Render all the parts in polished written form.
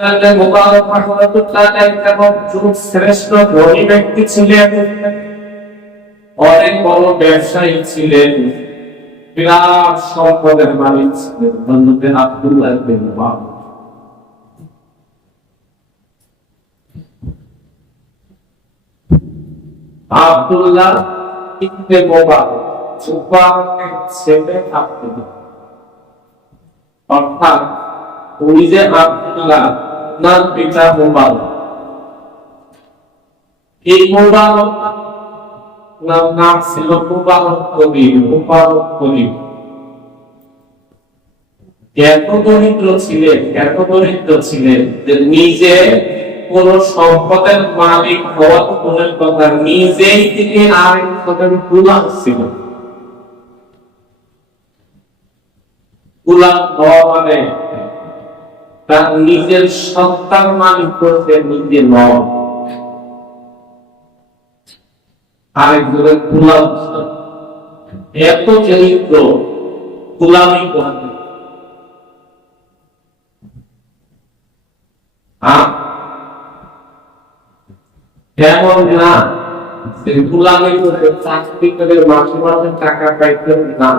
মুবারক রাহমাতুল্লাহ আলাইহি কেমন শ্রেষ্ঠ ধনী ব্যক্তি ছিলেন, অনেক বড় ব্যবসায়ী ছিলেন, বিরাট সম্পদের মালিক ছিলেন। হযরত আব্দুল্লাহ ইবনে মুবারক। আব্দুল্লাহ ইবনে মুবারক মুবারকের ছেলে আব্দুল্লাহ, অর্থাৎ উনি যে আব্দুল্লাহ নাম পিতা মুবারক। এই মুবারক নাম ছিল মুবারক কবির। মুবারক কবির এত দরিদ্র ছিলেন যে নিজে কোন সম্পদের মালিক হওয়ার দূরের কথা, নিজেই তিনি আরেকজনের গোলাম ছিলেন। গোলাম হওয়া মানে তার নিজের সত্তার মালিক করতে নিজে নয়, আরেকজনের গোলাম। এত চরিত্র গোলামি করতে এমন না যে গোলামি করে চাকরি করে মাসে মাসে টাকা পাইতেন না।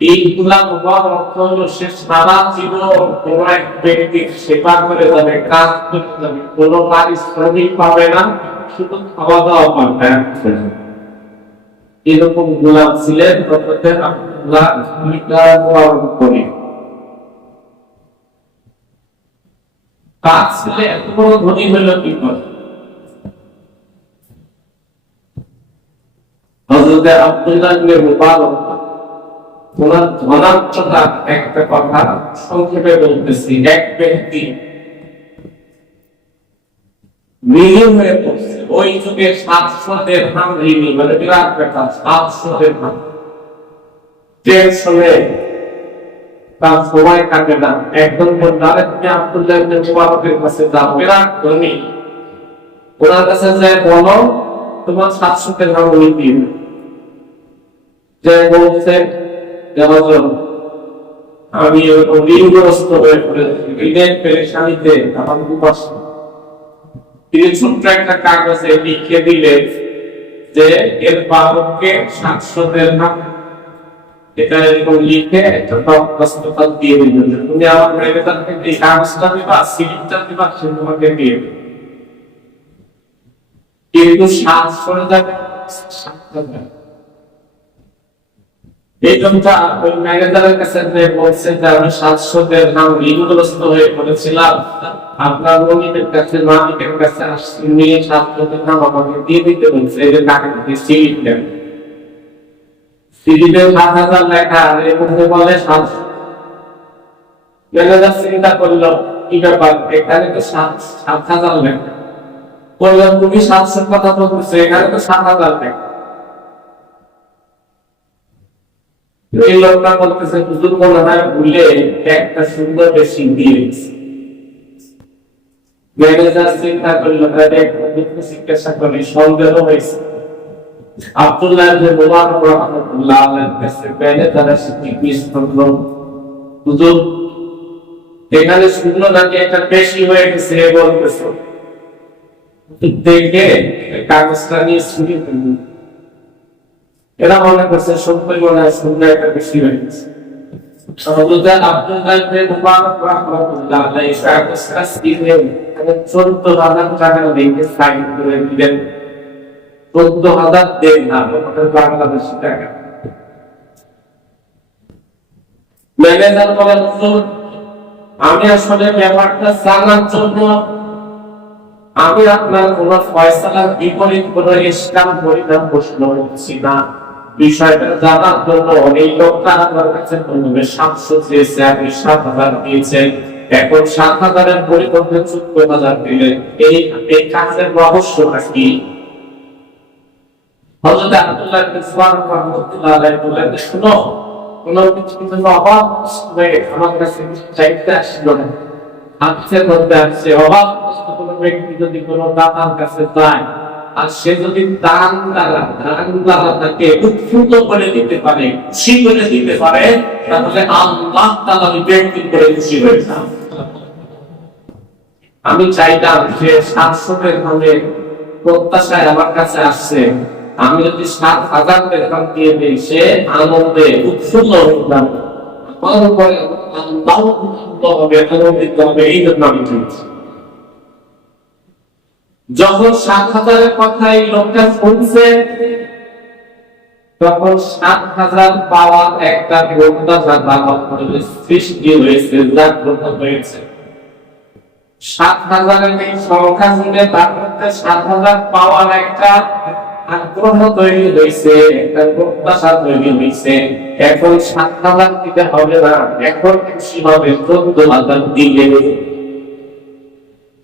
এই গোলাম হওয়ার অর্থ হলো সে সারা জীবন কোন এক ব্যক্তির সেবা করে যাবে, কাজ করে যাবে, কোন পারিশ্রমিক পাবে না, শুধু খাওয়া দাওয়া পাবে। এরকম গোলাম ছিলেন কাজ ছেলে। এত বড় ধনী হইল কি করে? হযরত আব্দুল্লাহ ইবনে মুবারক ওনার ধনাত্মতা একটা কথা সংক্ষেপে বলতেছি। এক ব্যক্তি ঋণী হয়ে পড়ছে। ওই যুগে 700 দিরহাম ঋণী, মানে বিরাট ব্যাপার। 700 দিরহাম টেনশনে তার সময় কাটে না। একজন বললেন তুমি আব্দুল্লাহ ইবনে মুবারকের কাছে যাও, বিরাট ধনী, ওনার কাছে যায় বলো তোমার 700 দিরহাম উনি দিন। যে বলছে আমি ঋণগ্রস্ত হয়ে পড়েছি, ঋণের পেরেশানিতে আমার উপাস। তিনি ছোট্ট একটা কাগজে লিখে দিলেন যে এর বাহককে 700 দিরহাম, এটা এরকম লিখে একটা দস্তখত দিয়ে দিলেন। তুমি আমার ম্যানেজারকে এই কাগজটা দিবা, সিলিপটা দিবা, সে তোমাকে দিয়ে দেবে। কিন্তু 700 টাকা এই জনটা ওই ম্যানেজারের কাছে বলছে যে আমি 700 দিরহাম ঋণগ্রস্ত হয়ে পড়েছিলাম, আপনার মালিকের কাছে আসছি, নিয়ে 700 দিরহাম আমাকে দিয়ে দিতে বলছে। এই যে টাকা দিয়ে সিলিপ দেন, সিলিপে 7,000 লেখা, এর মধ্যে বলে 700। ম্যানেজার চিন্তা করলো কি ব্যাপার, এখানে তো 7,000 লেখা। বললাম তুমি 700 কথা বলতেছো, এখানে তো 7,000 লেখা। এই লোকটা বলতেছে হুজুর মনে হয় ভুলে একটা সুন্দর বেশি দিয়েছে। ম্যানেজার চিন্তা করলো, জিজ্ঞাসা করে সন্দেহ হয়েছে। আব্দুল্লাহ ইবনে মুবারক রাহমাতুল্লাহ আলাইহির কাছে ম্যানেজার জিজ্ঞেস করলো, হুজুর এখানে শূন্য নাকি একটা বেশি হয়ে গেছে বলতেছো। দেখে কাগজটা নিয়ে ছুঁড়ে ফেলল। এরা মনে করছে সত্যি মনে হয় শূন্য একটা বেশি হয়ে গেছে। আব্দুল্লাহ ইবনে মুবারক রাহমাতুল্লাহ আলাইহি কাগজটা ছিঁড়ে 14,000 টাকা লিখে সাইন করে দিলেন। 14,000 দিরহাম, বাংলাদেশি টাকা। ম্যানেজার বলেন হুজুর আমি আসলে ব্যাপারটা জানার জন্য আমি আপনার কোন ফয়সালার বিপরীত কোন ইসলাম পরিণাম প্রশ্ন করছি না, বিষয়টা জানার জন্য এই লোকটা আপনার কাছে প্রথমে 700 চেয়েছে, আপনি 7,000 দিয়েছেন, এখন 7,000 এর পরিবর্তে 14,000 দিলেন। এই কাজের রহস্যটা কি? হযরত আব্দুল্লাহ ইবনে মুবারক রাহমাতুল্লাহ আলাইহি বলেন, শুনো, কোন কিছু অভাব হয়ে আমার কাছে চাইতে আসলো না, হাতের মধ্যে আসছে অভাব। কোনো ব্যক্তি যদি কোনো দাতার কাছে যায় আর সে যদি দান দ্বারা তাকে উৎফুল্ল করে দিতে পারে, খুশি করে দিতে পারে, তাহলে আল্লাহ তাআলা ওই ব্যক্তির উপরে খুশি হয়ে যান। আমি চাইতাম যে 700 বেতনে প্রত্যাশায় আমার কাছে আসছে, আমি যদি 7,000 বেতন দিয়ে দিই, সে আনন্দে উৎফুল্ল হয়ে যাবে, আমার উপরে আনন্দিত হবে, আনন্দিত হবে। এই জন্য আমি চাইছি। যখন 7,000-এর কথা এই লোকটা শুনছে, তখন 7,000 পাওয়ার একটা প্রত্যাশা তার অন্তরে সৃষ্টি হয়েছে, জাগ্রত হয়েছে। 7,000-এর এই সংখ্যা শুনে তার মধ্যে 7,000 পাওয়ার একটা আগ্রহ তৈরি হয়েছে, একটা প্রত্যাশা তৈরি হয়েছে। এখন 7,000 দিতে হবে না, এখন খুশি হবে 14,000 দিলে,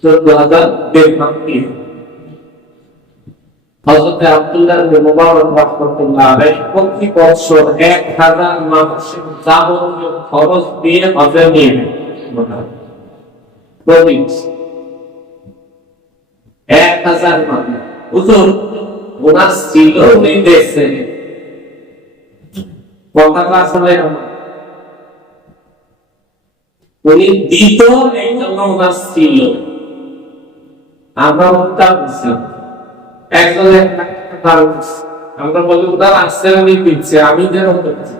14,000 বেতন দিয়ে। হযরত আব্দুল্লাহ ইবনে মুবারক রাহমাতুল্লাহ আলাইহি প্রতি বছর 1,000 মানুষের যাবতীয় খরচ দিয়ে হজে নিয়ে প্রতি 1,000 মানুষ। হুজুর ওনার ছিল উনি দেশে, কথাটা আসলে উনি দিত, এই জন্য ওনার ছিল। আমরা ওটা বুঝলাম, আমরা বলি ওনার আসছে উনি দিচ্ছে, আমি যেন করছি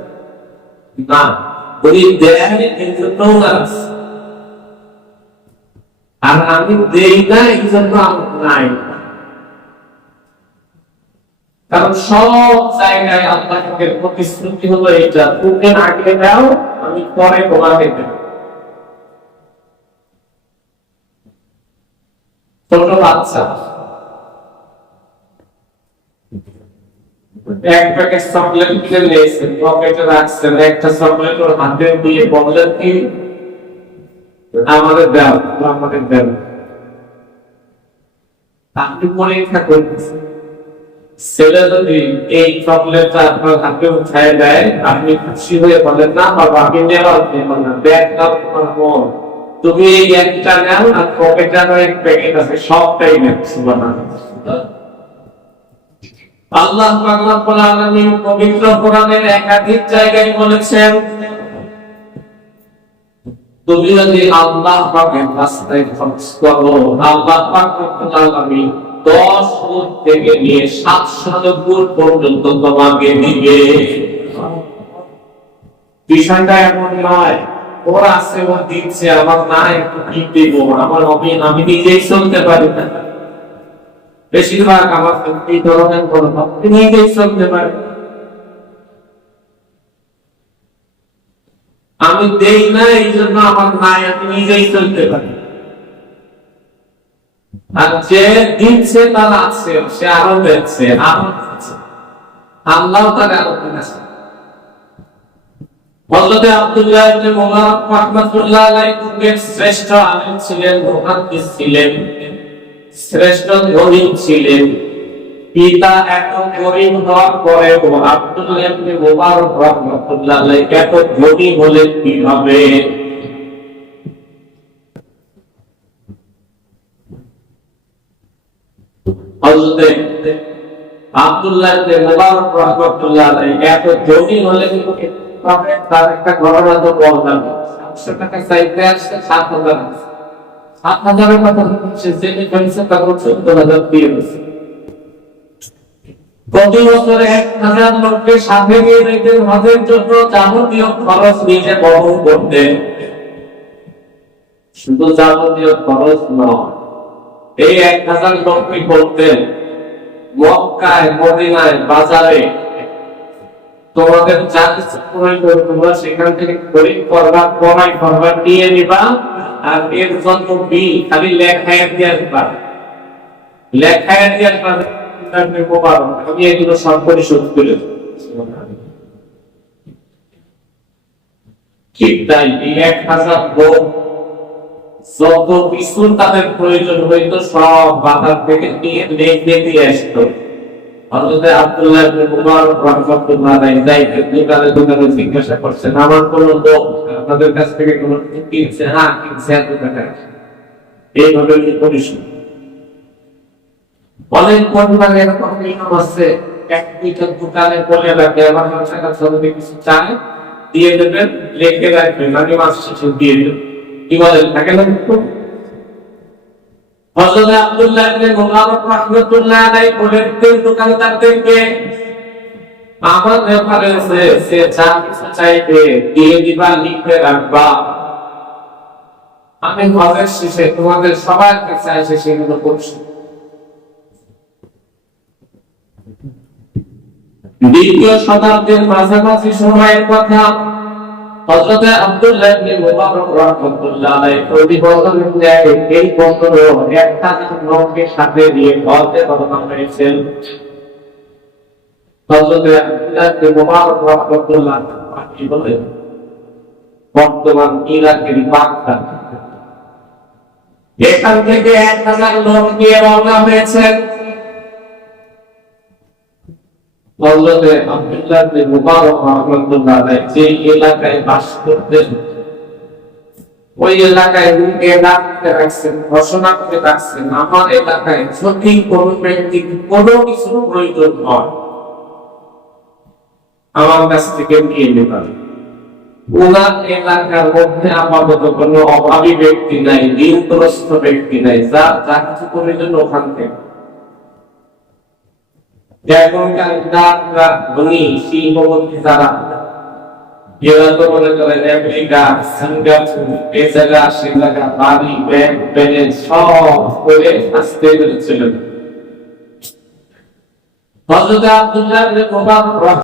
না, উনি দেয় এই জন্য ওনার আছে, আর আমি দেই না এই জন্য আমার নাই। কারণ সব জায়গায় আল্লাহের প্রতিশ্রুতি হলো এইটা, তুমি আগে দাও, আমি পরে তোমাকে দেব। ছোট বাচ্চা এক প্যাকেট চকলেট কিনে নিয়েছেন, পকেটে রাখছেন, একটা চকলেট ওর হাতে দিয়ে বললেন কি, আমাদের দাও, আমাদের দেন। আপনি পরীক্ষা করতেছেন, ছেলে যদি এই চকলেটটা আপনার হাতে উঠায় দেয়, আপনি খুশি হয়ে বলেন না বাবা আমি নেওয়ার ব্যাগ দাও, তোমার মন, তুমি এই একটা নাও, আর পকেটে আরো এক প্যাকেট আছে, সবটাই নেন। সুবহানাল্লাহ। আল্লাহ পাক রব্বুল আলামিন পবিত্র কোরআনের একাধিক জায়গায় বলেছেন, তুমি যদি আল্লাহ পাকের রাস্তায় খরচ করো, আল্লাহ পাক রব্বুল আলামিন 10 ফুট থেকে নিয়ে 700 ফুট পর্যন্ত তোমাকে দিবে। বিষয়টা এমন নয় ওর আছে ও দিচ্ছে, আমার না একটু কি দেব, আমার আমি নিজেই চলতে পারি না। বেশিরভাগ আমার এই ধরনের মনোভাব, নিজেই চলতে পারি, আমি দেই না এই জন্য আমার নাই, আমি নিজেই চলতে পারি। আর যে দিচ্ছে তার আছে, সে আরো দিচ্ছে, আরো দিচ্ছে, আল্লাহ তার আরো দিচ্ছে। হযরত আব্দুল্লাহ ইবনে মুবারক রাহমাতুল্লাহ আলাইহি শ্রেষ্ঠ আলেম ছিলেন, মুহাদ্দিস ছিলেন, শ্রেষ্ঠ ধনী ছিলেন। পিতা এত গরিব হওয়ার পরে আব্দুল্লাহ ইবনে মুবারক রাহমাতুল্লাহ আলাইহি এত ধনী হলেন কিভাবে? হযরত আব্দুল্লাহ ইবনে মুবারক রাহমাতুল্লাহ আলাইহি এত ধনী হলেন, তার একটা ঘটনা তো বললাম। 700 টাকা চাইতে আসছে, 7,000 আছে। 7,000-এর কথা বলছে, যে কইছে তখন 14,000 দিয়ে দিয়েছে। প্রতি বছর 1,000 লোককে সাথে নিয়ে যেতেন হজের জন্য, যাবতীয় খরচ নিজে বহন করতেন। শুধু যাবতীয় খরচ নয়, এই 1,000 লোককে করতেন মক্কায়, মদিনায়, বাজারে তোমাদের যা কিছু প্রয়োজন তোমরা সেখান থেকে খরিদ করবা, ক্রয় করবা, নিয়ে নিবা, আর এর জন্য বিল খালি লেখায় দিয়ে আসবা, লেখায় দিয়ে আসবা। আমি এগুলো সব পরিশোধ করে ঠিক তাই। এই 1,000 লোক যত কিছু তাদের প্রয়োজন হইতো সব বাজার থেকে নিয়ে লেখে দিয়ে আসতো। হযরত আব্দুল্লাহ ইবনে মুবারক রাহমাতুল্লাহ আলাইহি দোকানে দোকানে জিজ্ঞাসা করছেন, আমার কোন লোক আপনাদের কাছ থেকে কোন কিনছে? হ্যাঁ কিনছে, এত টাকা। এইভাবে পরিশোধ। অনেক পরিবারে এরকম নিয়ম আছে, এক দুইটা দোকানে বলে রাখে আমার টাকা যদি কিছু চায় দিয়ে দেবেন, লিখে রাখবেন, আমি মাস শেষে দিয়ে দেবেন। কি বলেন, থাকে না? হযরত আব্দুল্লাহ ইবনে মুবারক রাহমাতুল্লাহ আলাইহি বলেন, তেল দোকানদারদেরকে আমার ব্যাপারে সে যা কিছু চাইবে দিয়ে দিবা, লিখে রাখবা, আমি হজের শেষে তোমাদের সবার কাছে এসে সেগুলো করছি। দ্বিতীয় শতাব্দীর মাঝামাঝি সময়ের কথা। হযরত আব্দুল্লাহ ইবনে মুবারক রাহমাতুল্লাহ আলাইহি প্রতিবেদন দেয়, এই বছর 1000 লোককে সাথে নিয়ে হজে রওনা হয়েছেন। হযরত আব্দুল্লাহ ইবনে মুবারক রাহমাতুল্লাহ আলাইহি বলেন, বর্তমান ইরাকের বাগদাদ, এখান থেকে 1000 লোক নিয়ে রওনা হয়েছেন। হযরত আব্দুল্লাহ ইবনে মুবারক রাহমাতুল্লাহ আলাইহি যে এলাকায় বাস করতেন, ওই এলাকায় রুকে ডাকতে রাখছেন, ঘোষণা করে রাখছেন, আমার এলাকায় যদি কোনো ব্যক্তি কোনো কিছু প্রয়োজন হয় আমার কাছ থেকে নিয়ে নেবেন। ওনার এলাকার মধ্যে আপাতত কোনো অভাবী ব্যক্তি নাই, ঋণগ্রস্ত ব্যক্তি নাই, যা কিছু প্রয়োজন ওখান থেকে। এখনকার ধনী শিল্পপতি যারা, এরা তো মনে করেন আমেরিকা, সিঙ্গাপুর, এ জায়গা সে জায়গা, বাড়ি, ব্যাংক ব্যালেন্স সব করে আসতে চলে। হযরত আব্দুল্লাহ ইবনে মুবারক